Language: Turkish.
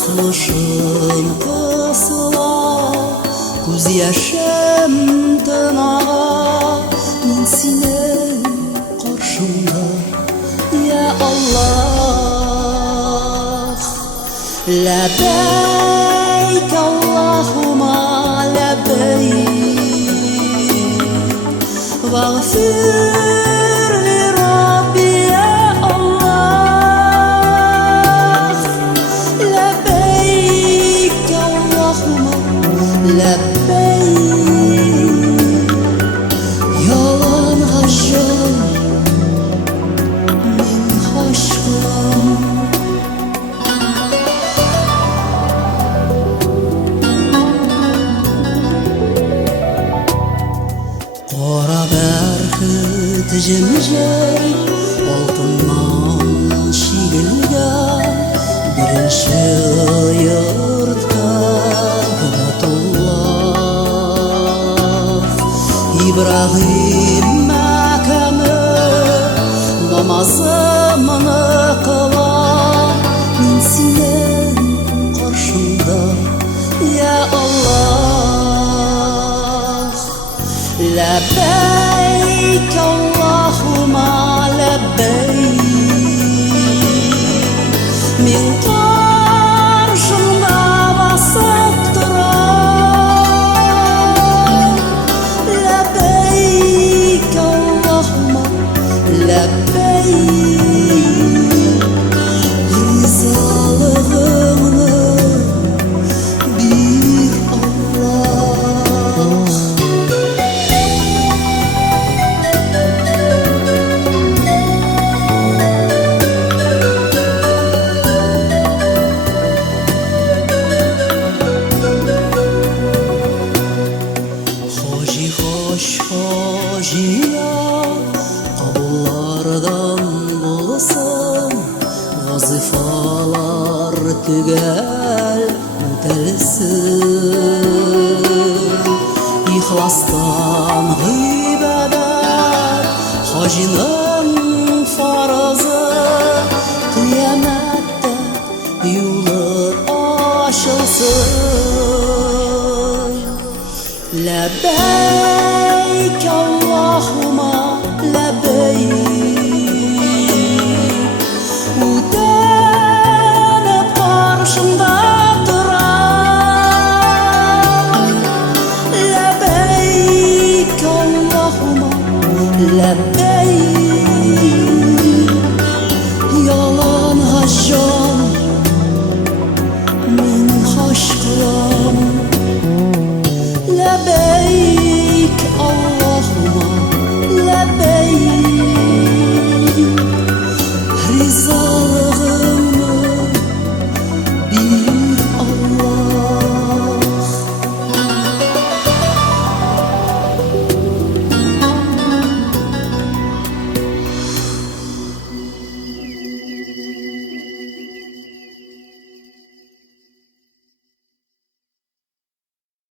Sılışın kısıla, göz yaşım tınağa, men senin karşında ya Allah. Labbayk Allahumma labbayk, vaghfir li Rabbi ya Allah. Labbayk Allahumma labbayk, yalan haşam min aşkım. Qora barxit jimjit oltindan chigilgan birinchi yurtga Hibatulloh Ibrohim makami namozimni qilar men sening qarshingda ya Allah. Labbayk Allahumma labbayk, men qarshingda bosib turay. Labbayk Allahumma labbayk, rizolig'ingni bir Allah. Hojiya qabullardan bo'lsin, vazifalar tugal o'talsin. İxlosdan ibodat hojining farzi, qiyomatda yo'li ochilsin. Labbayk Allahumma